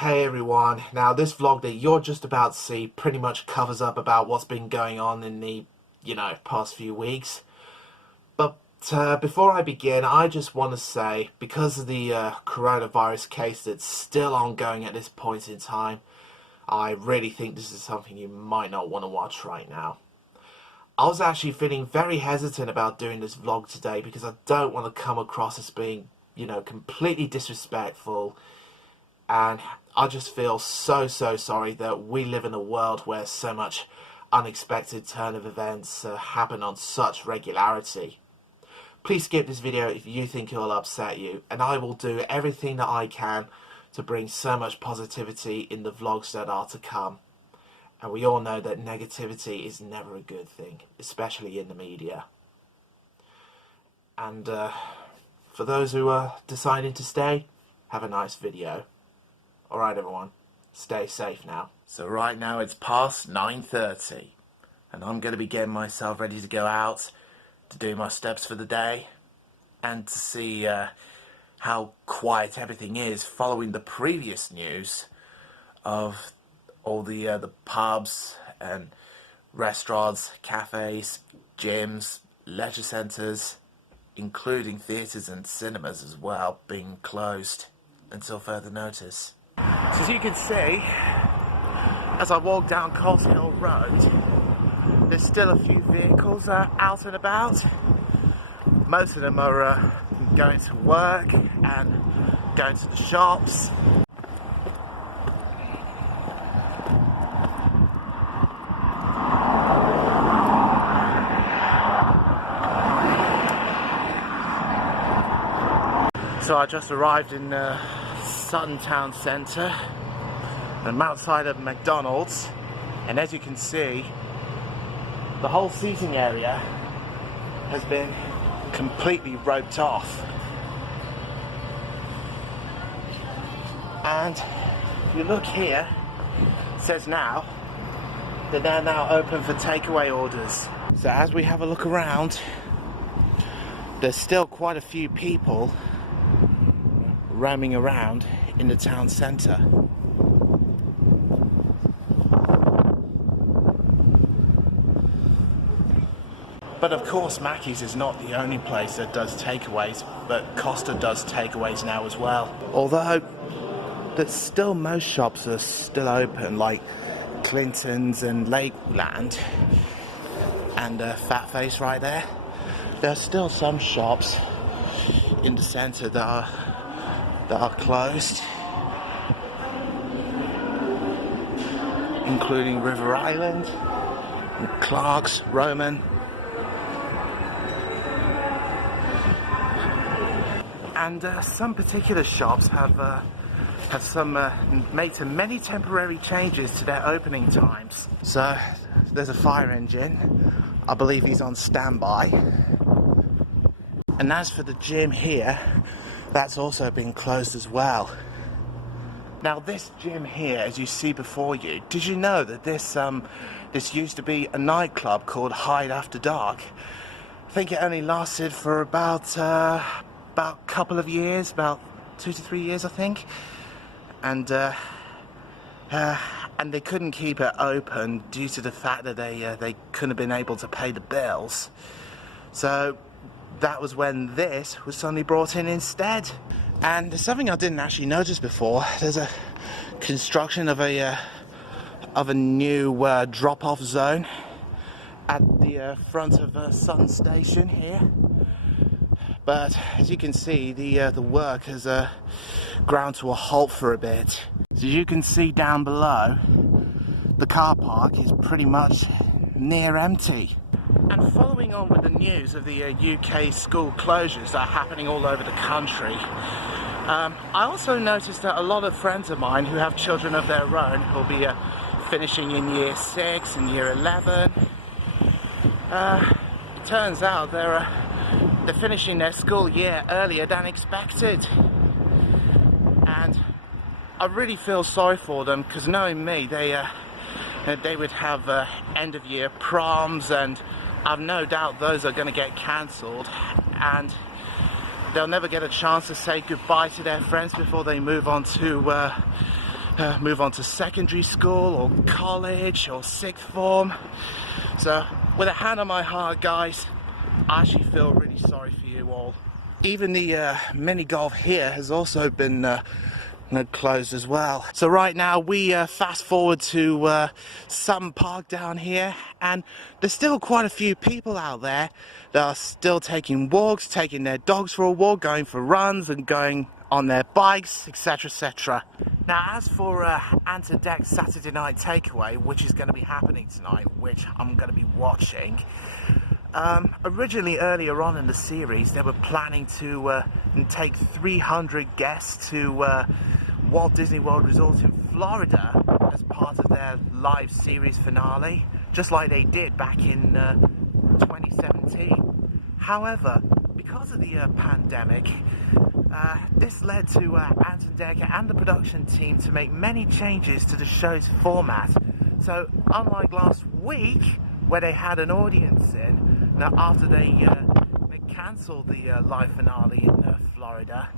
Hey everyone, now this vlog that you're just about to see pretty much covers up about what's been going on in the, past few weeks. But before I begin, I just want to say, because of the coronavirus case that's still ongoing at this point in time, I really think this is something you might not want to watch right now. I was actually feeling very hesitant about doing this vlog today because I don't want to come across as being, completely disrespectful. And I just feel so sorry that we live in a world where so much unexpected turn of events happen on such regularity. Please skip this video if you think it will upset you, and I will do everything that I can to bring so much positivity in the vlogs that are to come. And we all know that negativity is never a good thing, especially in the media. And for those who are deciding to stay, have a nice video. Alright everyone, stay safe now. So right now it's past 9:30 and I'm going to be getting myself ready to go out to do my steps for the day and to see how quiet everything is following the previous news of all the pubs and restaurants, cafes, gyms, leisure centres, including theatres and cinemas as well, being closed until further notice. So as you can see, as I walk down Coleshill Road, there's still a few vehicles out and about. Most of them are going to work and going to the shops. So I just arrived in Sutton Town Centre. I'm outside of McDonald's, and as you can see, the whole seating area has been completely roped off. And if you look here, it says now that they're now open for takeaway orders. So as we have a look around, there's still quite a few people roaming around in the town centre. But of course Mackey's is not the only place that does takeaways, but Costa does takeaways now as well. Although there's still most shops are still open, like Clinton's and Lakeland and Fat Face right there. There are still some shops in the centre that are closed, including River Island, and Clark's, Roman, and some particular shops have made some many temporary changes to their opening times. So there's a fire engine, I believe he's on standby, and as for the gym here, that's also been closed as well. Now this gym here, as you see before you, did you know that this used to be a nightclub called Hyde After Dark? I think it only lasted for about a couple of years, about 2 to 3 years I think, and they couldn't keep it open due to the fact that they couldn't have been able to pay the bills. So that was when this was suddenly brought in instead. And there's something I didn't actually notice before. There's a construction of a new drop-off zone at the front of Sutton Station here. But as you can see, the work has ground to a halt for a bit. So as you can see down below, the car park is pretty much near empty. And following on with the news of the UK school closures that are happening all over the country, I also noticed that a lot of friends of mine who have children of their own who will be finishing in year 6 and year 11, it turns out they're finishing their school year earlier than expected. And I really feel sorry for them, because knowing me, they would have end of year proms, and I've no doubt those are going to get cancelled, and they'll never get a chance to say goodbye to their friends before they move on to move on to secondary school or college or sixth form. So with a hand on my heart, guys, I actually feel really sorry for you all. Even the mini golf here has also been closed as well. So right now we fast forward to Sutton Park down here, and there's still quite a few people out there that are still taking walks, taking their dogs for a walk, going for runs and going on their bikes, etc, etc. Now as for Ant and Dec Saturday Night Takeaway, which is going to be happening tonight, which I'm going to be watching, originally earlier on in the series they were planning to take 300 guests to Walt Disney World Resort in Florida as part of their live series finale, just like they did back in 2017. However, because of the pandemic, this led to Ant and Dec and the production team to make many changes to the show's format. So unlike last week, where they had an audience in, now after they cancelled the live finale in Florida,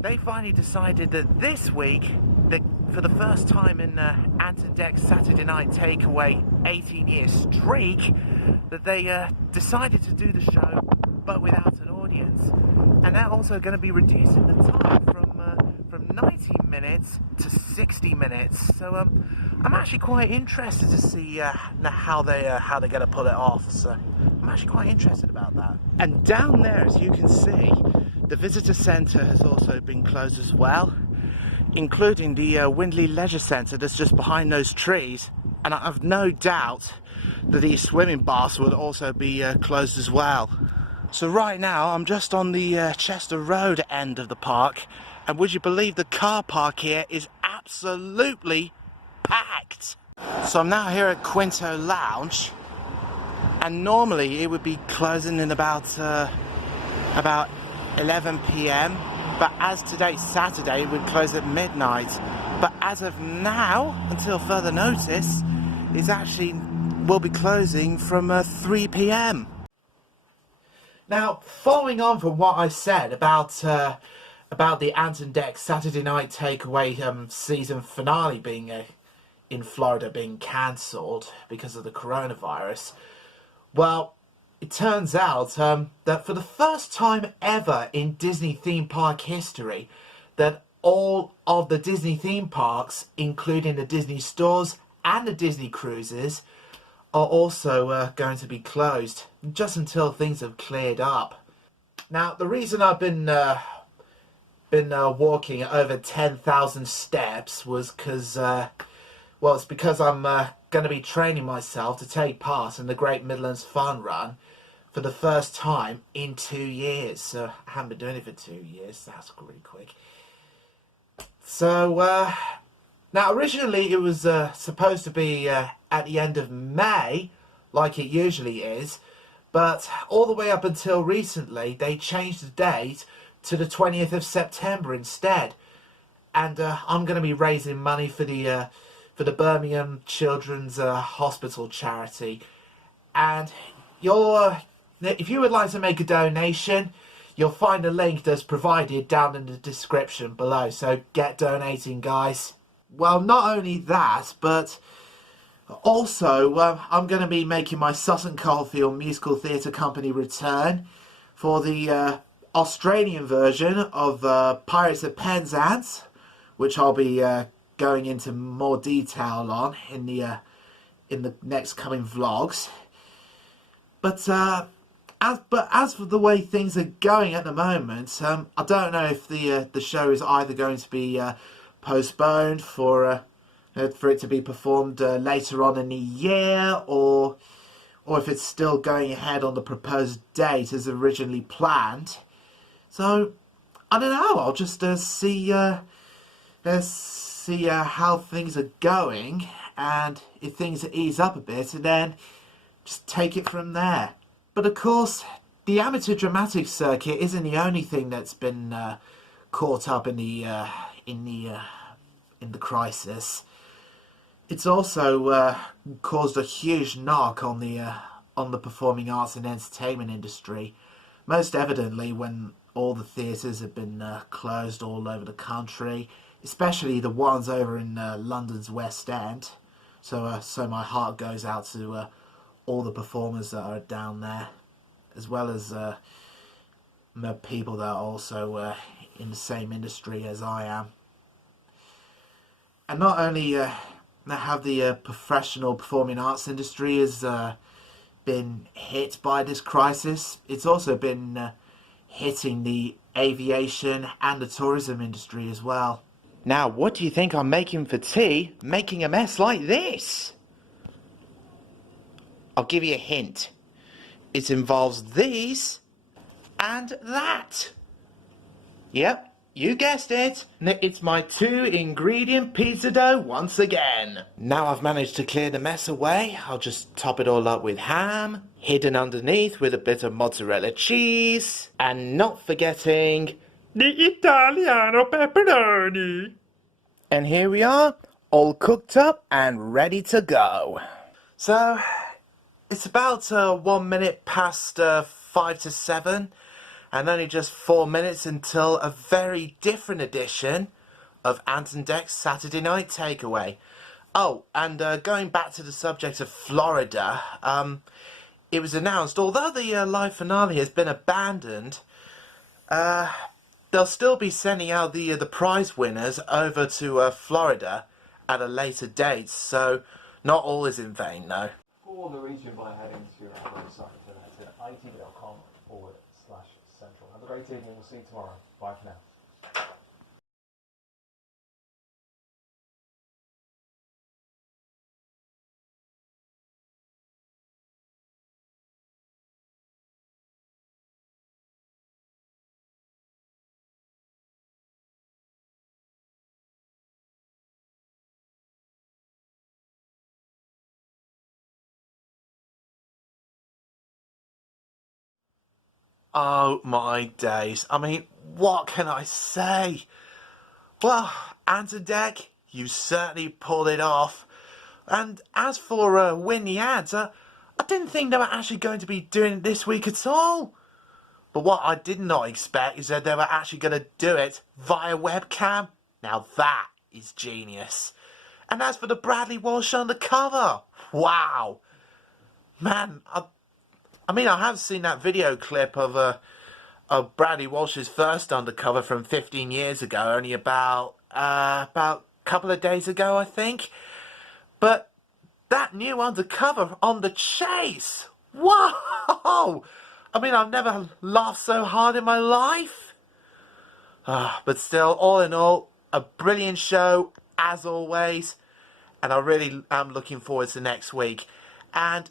they finally decided that this week, that for the first time in Ant and Dec Saturday Night Takeaway 18-year streak, that they decided to do the show but without an audience. And they're also going to be reducing the time from 90 minutes to 60 minutes. So I'm actually quite interested to see how they're going to pull it off. So I'm actually quite interested about that. And down there, as you can see, the visitor centre has also been closed as well, including the Windley Leisure Centre that's just behind those trees. And I have no doubt that the swimming baths will also be closed as well. So right now I'm just on the Chester Road end of the park, and would you believe the car park here is absolutely packed. So I'm now here at Quinto Lounge, and normally it would be closing in about 11 p.m, but as today's Saturday it would close at midnight. But as of now, until further notice, it actually will be closing from 3 p.m. Now, following on from what I said about the Ant and Dec Saturday Night Takeaway season finale being in Florida being cancelled because of the coronavirus, well, it turns out that for the first time ever in Disney theme park history, that all of the Disney theme parks, including the Disney stores and the Disney cruises, are also going to be closed just until things have cleared up. Now, the reason I've been walking over 10,000 steps was because, well, it's because I'm going to be training myself to take part in the Great Midlands Fun Run for the first time in 2 years. So I haven't been doing it for 2 years. That's really quick. So now originally it was supposed to be at the end of May, like it usually is, but all the way up until recently they changed the date to the 20th of September instead. And I'm going to be raising money for the Birmingham Children's Hospital charity. And if you would like to make a donation, you'll find a link that's provided down in the description below. So get donating, guys. Well, not only that, but also I'm going to be making my Sutton Coldfield Musical Theatre Company return for the Australian version of Pirates of Penzance, which I'll be going into more detail on in the next coming vlogs. But as for the way things are going at the moment, I don't know if the show is either going to be postponed for it to be performed later on in the year, or if it's still going ahead on the proposed date as originally planned. So I don't know. I'll just see how things are going, and if things ease up a bit, and then just take it from there. But of course, the amateur dramatic circuit isn't the only thing that's been caught up in the crisis. It's also caused a huge knock on the performing arts and entertainment industry. Most evidently when all the theatres have been closed all over the country, especially the ones over in London's West End. So my heart goes out to all the performers that are down there, as well as the people that are also in the same industry as I am. And not only have the professional performing arts industry has been hit by this crisis, it's also been hitting the aviation and the tourism industry as well. Now, what do you think I'm making for tea, making a mess like this? I'll give you a hint. It involves these and that. Yep, you guessed it. It's my 2-ingredient pizza dough once again. Now I've managed to clear the mess away, I'll just top it all up with ham, hidden underneath with a bit of mozzarella cheese, and not forgetting the Italiano pepperoni. And here we are, all cooked up and ready to go. So, it's about 1 minute past 5 to 7, and only just 4 minutes until a very different edition of Ant and Dec's Saturday Night Takeaway. Oh, and going back to the subject of Florida, it was announced, although the live finale has been abandoned, they'll still be sending out the prize winners over to Florida at a later date, so not all is in vain, though. For the region by heading to our website, so that's at itv.com/central. Have a great evening, we'll see you tomorrow. Bye for now. Oh my days. I mean, what can I say? Well, Ant and Dec, you certainly pulled it off. And as for Win the Ads, I didn't think they were actually going to be doing it this week at all. But what I did not expect is that they were actually going to do it via webcam. Now that is genius. And as for the Bradley Walsh undercover, wow. Man, I mean, I have seen that video clip of Bradley Walsh's first undercover from 15 years ago, only about a couple of days ago, I think. But that new undercover on The Chase, whoa! I mean, I've never laughed so hard in my life. But still, all in all, a brilliant show, as always. And I really am looking forward to next week. And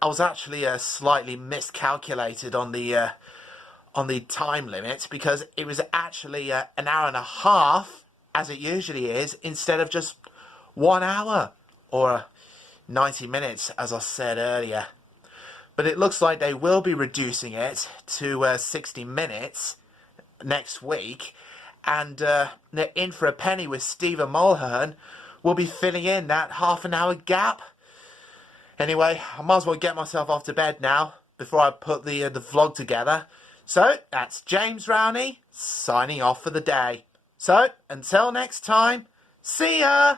I was actually slightly miscalculated on the time limit, because it was actually an hour and a half, as it usually is, instead of just 1 hour or 90 minutes, as I said earlier. But it looks like they will be reducing it to 60 minutes next week, and In for a Penny with Stephen Mulhern will be filling in that half-an-hour gap. Anyway, I might as well get myself off to bed now before I put the vlog together. So, that's James Rowney signing off for the day. So, until next time, see ya!